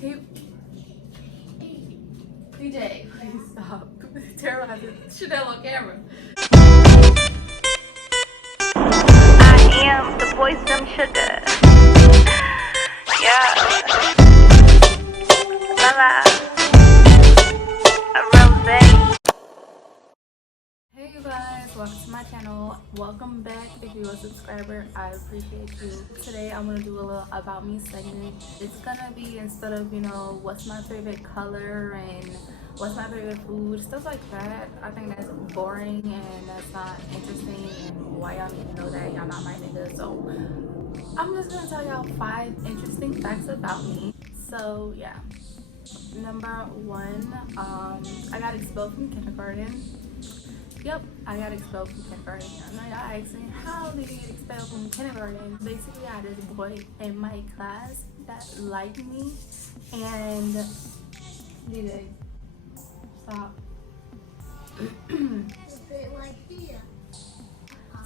He, DJ, please stop. Terrorizing Chanel on camera. I am the boy some sugar. Yeah. Lala Rosè. Hey you guys, welcome to my channel. Welcome back. If you're a subscriber, I appreciate you. Today I'm gonna do a little about me segment. It's gonna be, instead of what's my favorite color and what's my favorite food, stuff like that. I think that's boring and that's not interesting, and why y'all need to know that? Y'all not my nigga. So I'm just gonna tell y'all 5 interesting facts about me. So yeah, number 1, I got expelled from kindergarten. Yep, I got expelled from kindergarten. I know y'all asking, how did you get expelled from kindergarten? Basically, I had this boy in my class that liked me, and DJ, stop.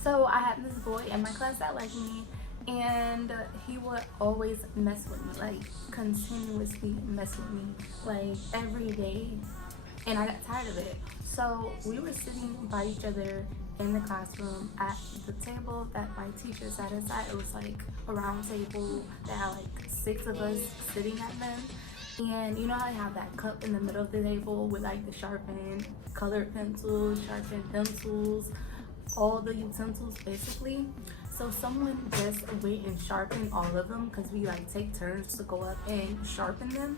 So I had this boy in my class that liked me, and he would always mess with me, like continuously mess with me, like every day, and I got tired of it. So we were sitting by each other in the classroom at the table that my teacher sat inside. It was like a round table that had like 6 of us sitting at them. And you know how I have that cup in the middle of the table with like the sharpened colored pencils, sharpened pencils, all the utensils basically. So someone just went and sharpened all of them, because we like take turns to go up and sharpen them.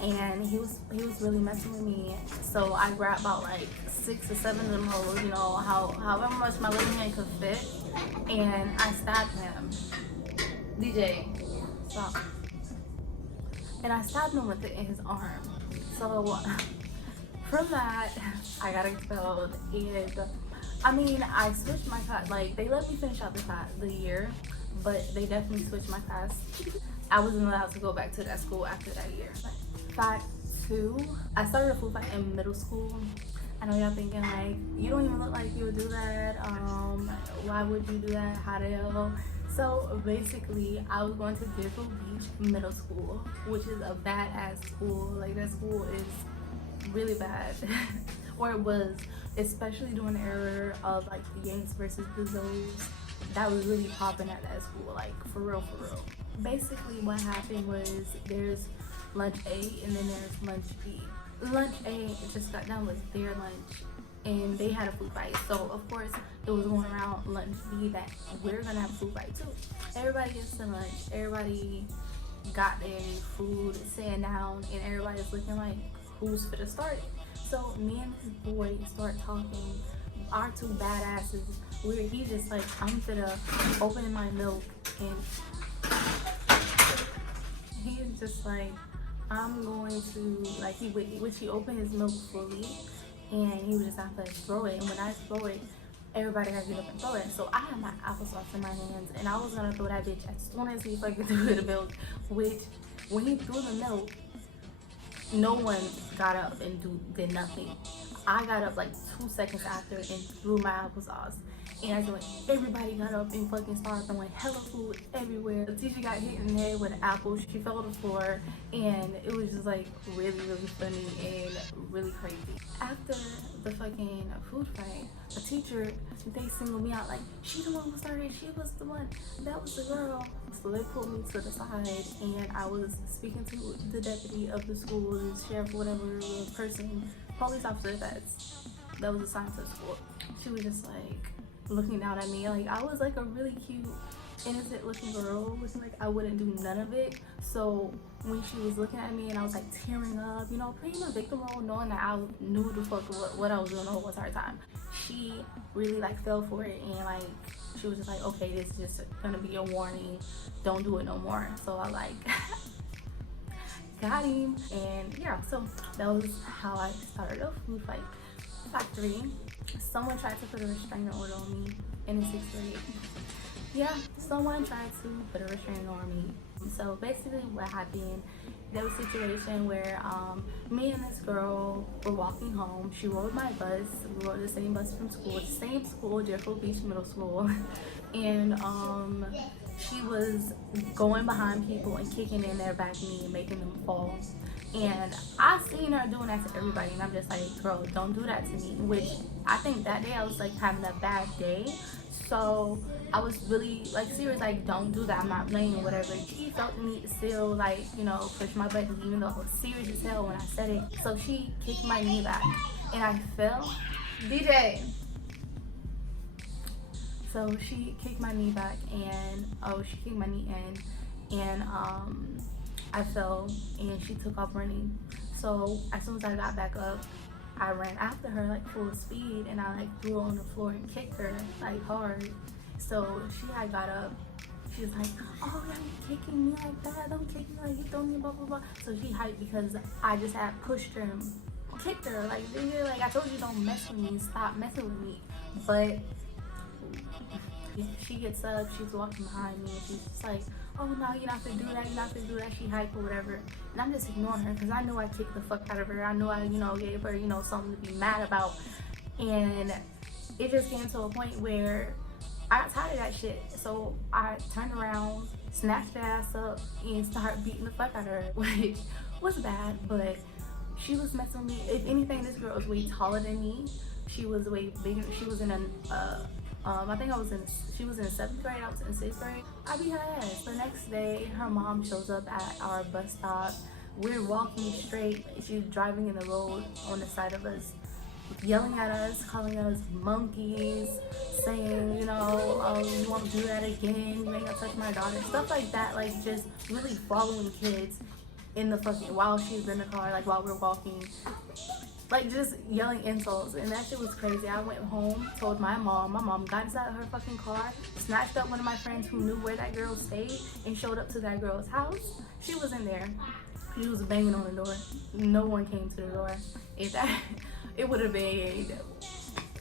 And he was really messing with me. So I grabbed about like 6 or 7 of them hoes, however much my little hand could fit, and I stabbed him. DJ, stop. And I stabbed him with it in his arm. So from that, I got expelled. And I mean, I switched my class. Like, they let me finish out the year, but they definitely switched my class. I wasn't allowed to go back to that school after that year. Fact 2, I started a food fight in middle school. I know y'all thinking like, you don't even look like you would do that. Why would you do that? How the hell? So basically, I was going to Deerfield Beach Middle School, which is a badass school. Like, that school is really bad. Or it was, especially during the era of like the Yanks versus the Zoes. That was really popping at that school, like for real. Basically what happened was, there's lunch A and then there's lunch B. Lunch A just got done with their lunch and they had a food fight. So of course it was going around lunch B that we're gonna have a food fight too. Everybody gets to lunch, everybody got their food, sitting down, and everybody's looking like, who's finna start it? So me and this boy start talking, our 2 badasses, where he just like, I'm finna open my milk, and he's just like, I'm going to, like, he opened his milk fully, and he was just have to throw it. And when I throw it, everybody has to get up and throw it. So I had my applesauce in my hands, and I was gonna throw that bitch as soon as he fucking threw the milk. Which, when he threw the milk, no one got up and did nothing. I got up like 2 seconds after and threw my applesauce. And I went, everybody got up and fucking started throwing hella food everywhere. The teacher got hit in the head with an apple. She fell to the floor, and it was just like really funny and really crazy. After the fucking food fight, the teacher, they singled me out like, she the one who started, she was the one, that was the girl. So they pulled me to the side, and I was speaking to the deputy of the school, the sheriff, whatever person, police officer that was assigned to the school. She was just like looking down at me like I was like a really cute, innocent looking girl, looking like I wouldn't do none of it. So when she was looking at me and I was like tearing up, playing the victim role, knowing that I knew the fuck what I was doing the whole entire time, she really like fell for it, and like she was just like, okay, this is just gonna be a warning, don't do it no more. So I like got him, and yeah, so that was how I started a food fight. Fact 3, someone tried to put a restraining order on me in the 6th grade. yeah, someone tried to put a restraining order on me. So basically, what happened? There was a situation where me and this girl were walking home. She rode my bus. We rode the same bus from school, the same school, Deerfield Beach Middle School, and she was going behind people and kicking in their back knee and making them fall. And I seen her doing that to everybody, and I'm just like, girl, don't do that to me. Which I think that day I was like having a bad day, so I was really like serious, like, don't do that. I'm not playing or whatever. She felt the need to still like, you know, push my button, even though I was serious as hell when I said it. So she kicked my knee back, and I fell. DJ. So she kicked my knee back, and she kicked my knee in, and I fell, and she took off running. So as soon as I got back up, I ran after her like full speed, and I like threw her on the floor and kicked her like hard. So she had got up. She was like, "Oh, yeah, you kicking me like that? Don't kick me like you throw me, blah blah blah." So she hyped because I just had pushed her and kicked her. Like, nigga, like I told you, don't mess with me. Stop messing with me. But she gets up, she's walking behind me, and she's just like, "Oh no, you're not gonna do that, you're not gonna do that." She hyped or whatever, and I'm just ignoring her because I know I kicked the fuck out of her. I know I, you know, gave her, you know, something to be mad about, and it just came to a point where I got tired of that shit. So I turned around, snatched her ass up, and started beating the fuck out of her, which was bad, but she was messing with me. If anything, this girl was way taller than me. She was way bigger. She was in a I think she was in 7th grade, I was in 6th grade. I beat her ass. The next day, her mom shows up at our bus stop. We're walking straight. She's driving in the road on the side of us, yelling at us, calling us monkeys, saying, you know, "Oh, you won't do that again. You ain't gonna touch my daughter." Stuff like that, like just really following kids in the fucking, while she's in the car, like while we're walking. Like just yelling insults, and that shit was crazy. I went home, told my mom got us out of her fucking car, snatched up one of my friends who knew where that girl stayed, and showed up to that girl's house. She was in there. She was banging on the door. No one came to the door. If that, it would have been,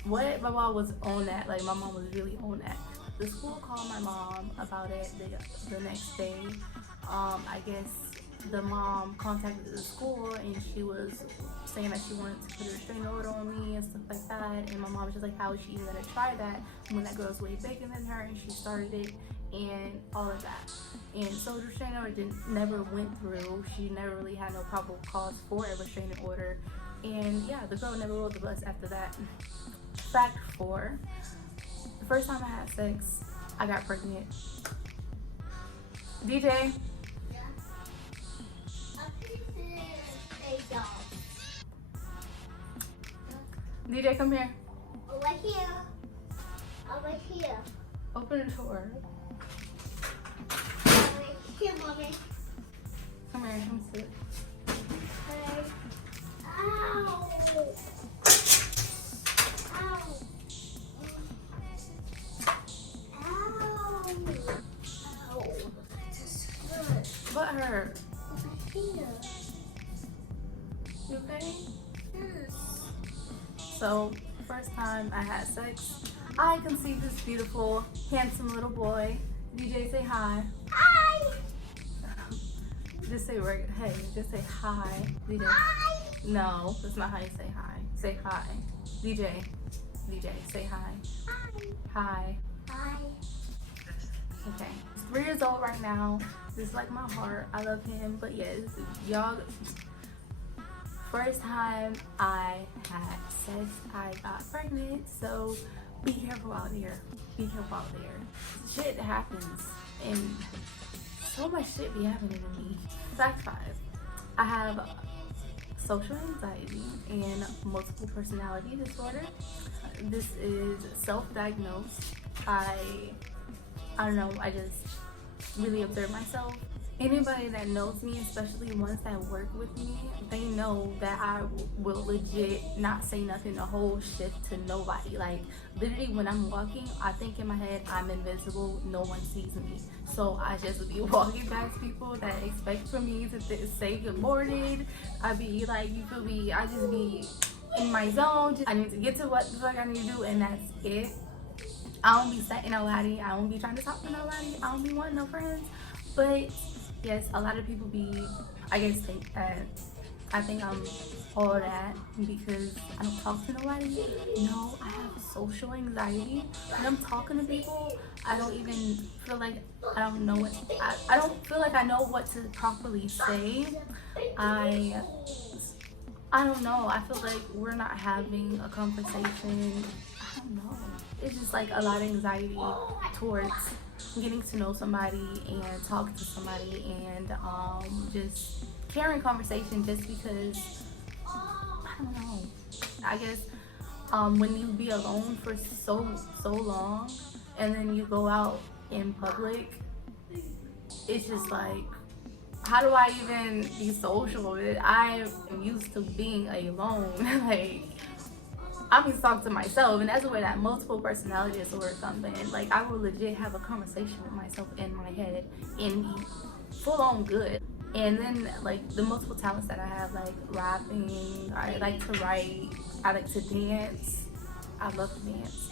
what? My mom was on that. Like, my mom was really on that. The school called my mom about it the next day. I guess the mom contacted the school, and she was saying that she wanted to put a restraining order on me and stuff like that. And my mom was just like, how is she even gonna try that when that girl's way bigger than her and she started it and all of that. And so the restraining order never went through. She never really had no probable cause for a restraining order. And yeah, the girl never rode the bus after that. Fact 4, the first time I had sex, I got pregnant. DJ. DJ, come here. Over here. Over here. Open the door. Over here, mommy. Come here, come sit. Ow. Ow. Ow. Ow. This hurts. What hurt? Over here. You okay? Yes. So, first time I had sex, I conceived this beautiful, handsome little boy. DJ, say hi. Hi. Just say hey, just say hi. DJ. Hi. No, that's not how you say hi. Say hi. DJ, say hi. Hi. Hi. Hi. Okay. He's 3 years old right now. This is like my heart. I love him. But yes, y'all, first time I had sex, I got pregnant. So be careful out here. Be careful out there. Shit happens, and so much shit be happening to me. Fact 5. I have social anxiety and multiple personality disorder. This is self-diagnosed. I don't know, I just really observe myself. Anybody that knows me, especially ones that work with me, they know that I will legit not say nothing the whole shift to nobody. Like, literally when I'm walking, I think in my head I'm invisible, no one sees me. So I just be walking past people that expect for me to say good morning. I be like, you feel me, I just be in my zone. I need to get to what the fuck I need to do, and that's it. I don't be setting nobody. I don't be trying to talk to nobody. I don't be wanting no friends. But yes, a lot of people be, I guess, think that I think I'm all that because I don't talk to nobody. No, I have social anxiety. When I'm talking to people, I don't even feel like I don't know what I don't feel like I know what to properly say. I I don't know. I feel like we're not having a conversation. I don't know. It's just like a lot of anxiety towards getting to know somebody and talking to somebody and just carrying conversation just because I don't know. I guess when you be alone for so long and then you go out in public, it's just like how do I even be social? I am used to being alone. Like I'm used to talk to myself, and that's where that multiple personality disorder comes in. Like I will legit have a conversation with myself in my head and be full on good. And then like the multiple talents that I have, like rapping, I like to write, I like to dance. I love to dance.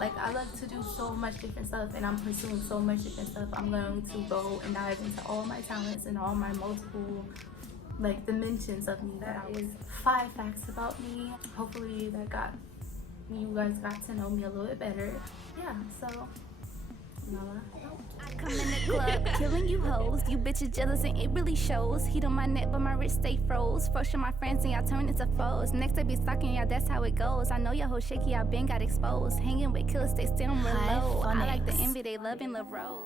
Like I love to do so much different stuff, and I'm pursuing so much different stuff. I'm going to go and dive into all my talents and all my multiple like dimensions of me. That is 5 facts about me. Hopefully that got you guys got to know me a little bit better. Yeah. So, Lala. Come in the club, killing you hoes. You bitches jealous and it really shows. Heat on my neck, but my wrist stay froze. First, my friends and y'all turn into foes. Next, I be stalking y'all, that's how it goes. I know y'all hoes shaky, y'all been got exposed. Hanging with killers, they still on real low. I like the envy, they love and love road.